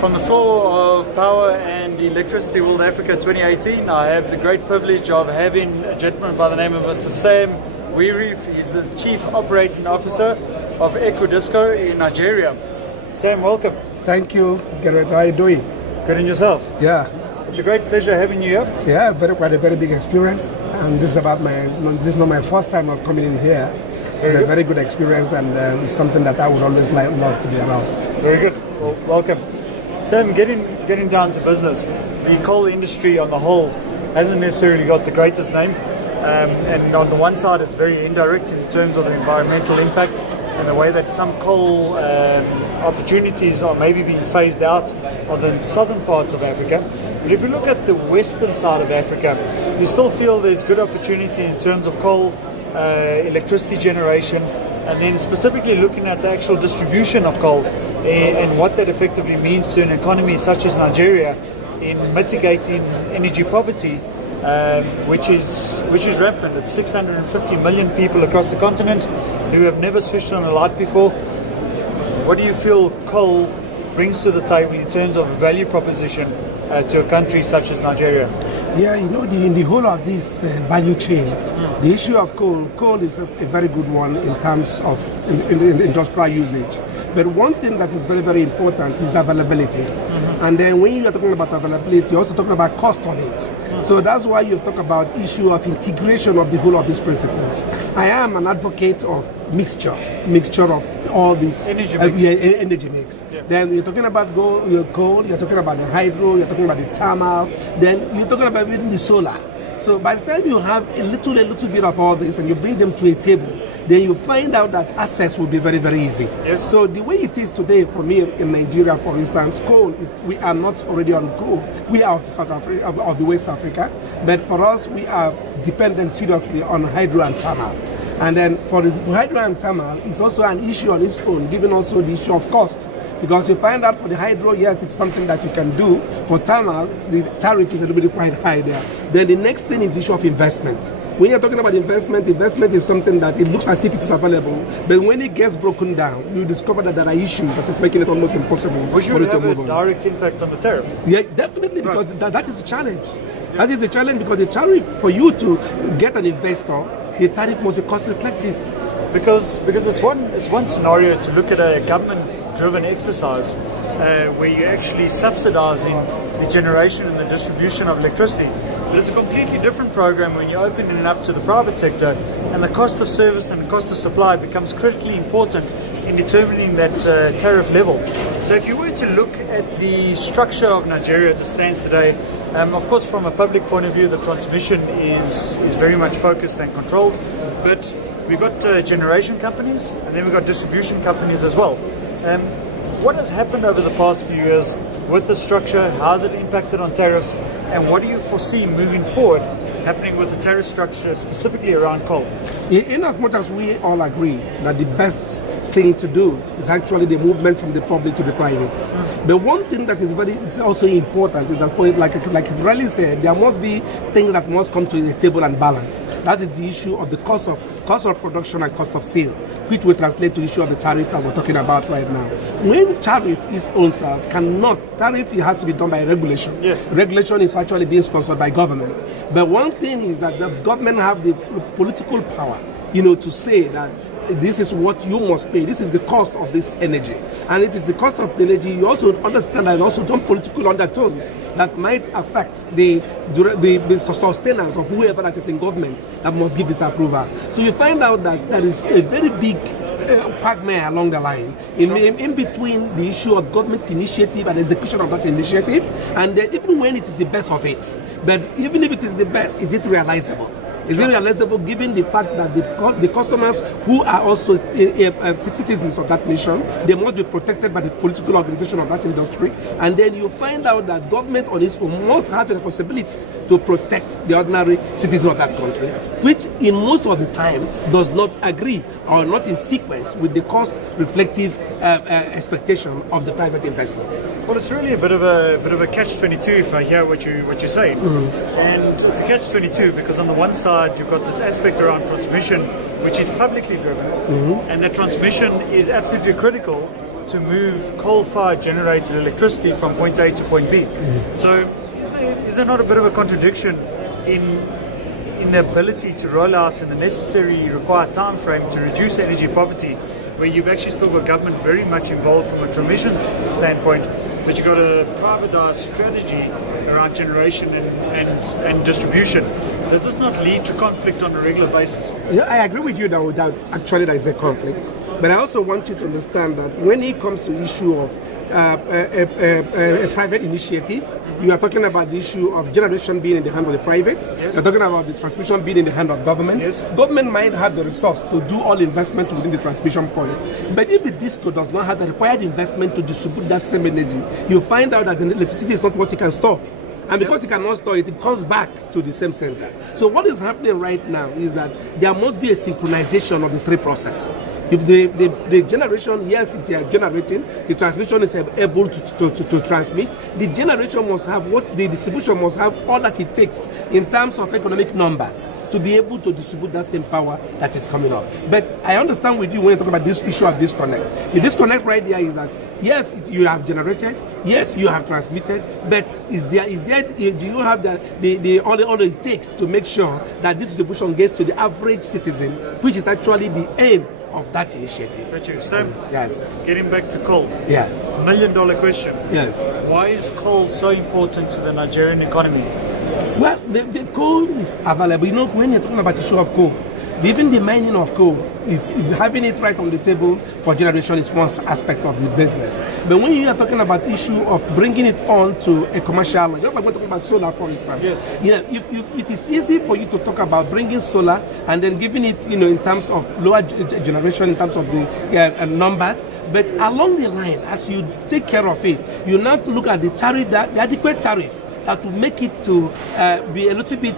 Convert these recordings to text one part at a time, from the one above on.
From the floor of Power and Electricity World Africa 2018, I have the great privilege of having a gentleman by the name of Mr. Sam Nwaire. He's the Chief Operating Officer of Eko Disco in Nigeria. Sam, welcome. Thank you, Gareth. How are you doing? Good, and yourself? Yeah. It's a great pleasure having you here. Yeah, quite a very big experience, and this is not my first time of coming in here. It's a very good experience, and it's something that I would always love to be around. Very good. Well, welcome. Sam, getting down to business, the coal industry on the whole hasn't necessarily got the greatest name, and on the one side it's very indirect in terms of the environmental impact and the way that some coal opportunities are maybe being phased out of the southern parts of Africa. But if you look at the western side of Africa, you still feel there's good opportunity in terms of coal, electricity generation, and then specifically looking at the actual distribution of coal and what that effectively means to an economy such as Nigeria in mitigating energy poverty, which is rampant. It's 650 million people across the continent who have never switched on a light before. What do you feel coal brings to the table in terms of a value proposition to a country such as Nigeria? Yeah, in the whole of this value chain, the issue of coal is a very good one in terms of in industrial usage. But one thing that is very, very important is availability. And then when you're talking about availability, you're also talking about cost on it. So that's why you talk about issue of integration of the whole of these principles. I am an advocate of mixture of all these energy mix. Yeah. Then you're talking about your coal, you're talking about the hydro, you're talking about the thermal, then you're talking about even the solar. So by the time you have a little bit of all this and you bring them to a table, then you find out that access will be very, very easy. Yes. So the way it is today for me in Nigeria, for instance, coal is, we are not already on coal. We are of South Africa, of the West Africa, but for us we are dependent seriously on hydro and thermal. And then for the hydro and thermal, it's also an issue on its own, given also the issue of cost. Because you find out for the hydro, yes, it's something that you can do. For thermal, the tariff is a little bit quite high there. Then the next thing is the issue of investment. When you're talking about investment is something that it looks as if it is available, but when it gets broken down, you discover that there are issues that is making it almost impossible for it to move on. Direct impact on the tariff? Yeah, definitely, because that is a challenge. Yeah. That is a challenge because the tariff, for you to get an investor, the tariff must be cost reflective. Because it's one scenario to look at a government-driven exercise where you're actually subsidizing the generation and the distribution of electricity. But it's a completely different program when you're opening it up to the private sector, and the cost of service and the cost of supply becomes critically important in determining that tariff level. So if you were to look at the structure of Nigeria as it stands today, of course from a public point of view the transmission is very much focused and controlled, but we've got generation companies and then we've got distribution companies as well. What has happened over the past few years with the structure? How has it impacted on tariffs? And what do you foresee moving forward happening with the tariff structure, specifically around coal? In as much as we all agree that the best thing to do is actually the movement from the public to the private. The one thing that is also important is that, like Raleigh said, there must be things that must come to the table and balance. That is the issue of the cost of production and cost of sale, which will translate to the issue of the tariff that we're talking about right now. When tariff is on serve, tariff it has to be done by regulation. Yes. Regulation is actually being sponsored by government. But one thing is that the government have the political power, to say that this is what you must pay. This is the cost of this energy. And it is the cost of the energy. You also understand that also some political undertones that might affect the sustenance of whoever that is in government that must give this approval. So you find out that there is a very big quagmire along the line in between the issue of government initiative and execution of that initiative, and then even when it is the best of it. But even if it is the best, is it realizable? Is it realizable given the fact that the customers who are also citizens of that nation, they must be protected by the political organization of that industry, and then you find out that government on its own must have the responsibility to protect the ordinary citizens of that country, which in most of the time does not agree or not in sequence with the cost reflective expectation of the private investor. Well, it's really a bit of a catch-22 if I hear what you're saying, and it's a catch-22 because on the one side you've got this aspect around transmission, which is publicly driven, and that transmission is absolutely critical to move coal-fired generated electricity from point A to point B. So is there not a bit of a contradiction in the ability to roll out in the necessary required time frame to reduce energy poverty, where you've actually still got government very much involved from a transmission standpoint, but you've got a privatized strategy around generation and distribution? Does this not lead to conflict on a regular basis? Yeah, I agree with you that actually there is a conflict. But I also want you to understand that when it comes to issue of a private initiative, you are talking about the issue of generation being in the hand of the private. Yes. You're talking about the transmission being in the hand of government. Yes. Government might have the resource to do all investment within the transmission point. But if the DISCO does not have the required investment to distribute that same energy, you find out that the electricity is not what it can store. And because it cannot store it, it comes back to the same center. So what is happening right now is that there must be a synchronization of the three processes. If the generation, yes, it is generating, the transmission is able to transmit, the generation must have what the distribution must have all that it takes in terms of economic numbers to be able to distribute that same power that is coming up. But I understand with you when you talk about this issue of disconnect. The disconnect right there is that yes, you have generated, yes, you have transmitted, but do you have all it takes to make sure that this distribution gets to the average citizen, which is actually the aim of that initiative? Thank you. Sam, yes. Getting back to coal. Yes. $1 million question. Yes. Why is coal so important to the Nigerian economy? Well, the coal is available. You know, when you're talking about the issue of coal, even the mining of coal, is having it right on the table for generation is one aspect of the business. But when you are talking about the issue of bringing it on to a commercial, you know, we're talking about solar, for instance. Yes. Yeah, it is easy for you to talk about bringing solar and then giving it, you know, in terms of lower generation, in terms of the numbers. But along the line, as you take care of it, you now look at the tariff, the adequate tariff, that will make it to be a little bit,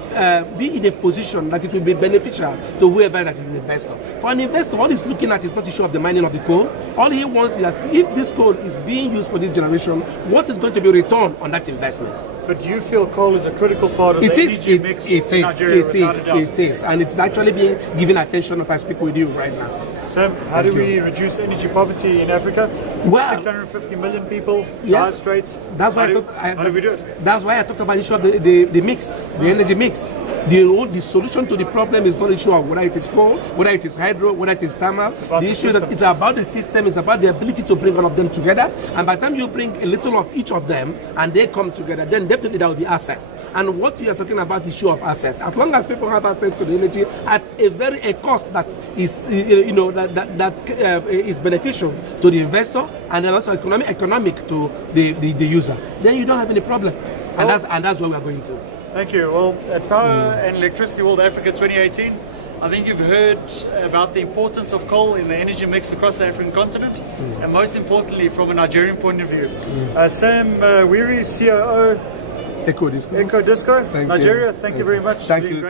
be in a position that it will be beneficial to whoever that is an investor. For an investor, all he's looking at is not the issue of the mining of the coal. All he wants is that if this coal is being used for this generation, what is going to be returned on that investment? But do you feel coal is a critical part of the energy mix in Nigeria? It is, and it's actually being given attention as I speak with you right now. Sam, how do we reduce energy poverty in Africa? Well, 650 million people, yes, dire straits. That's why how do we do it? That's why I talked about the issue of the mix, the energy mix. The solution to the problem is not the issue of whether it is coal, whether it is hydro, whether it is thermal. The issue is that it's about the system, it's about the ability to bring all of them together. And by the time you bring a little of each of them and they come together, then definitely there will be access. And what you are talking about, the issue of access, as long as people have access to the energy at a cost that is, you know, that is beneficial to the investor and then also economic to the user, then you don't have any problem. And that's where we are going to. Thank you. Well, at Power and Electricity World Africa 2018, I think you've heard about the importance of coal in the energy mix across the African continent, and most importantly, from a Nigerian point of view. Sam Nwaire, COO, Eko Disco Nigeria. Thank Thank you very much. Thank you.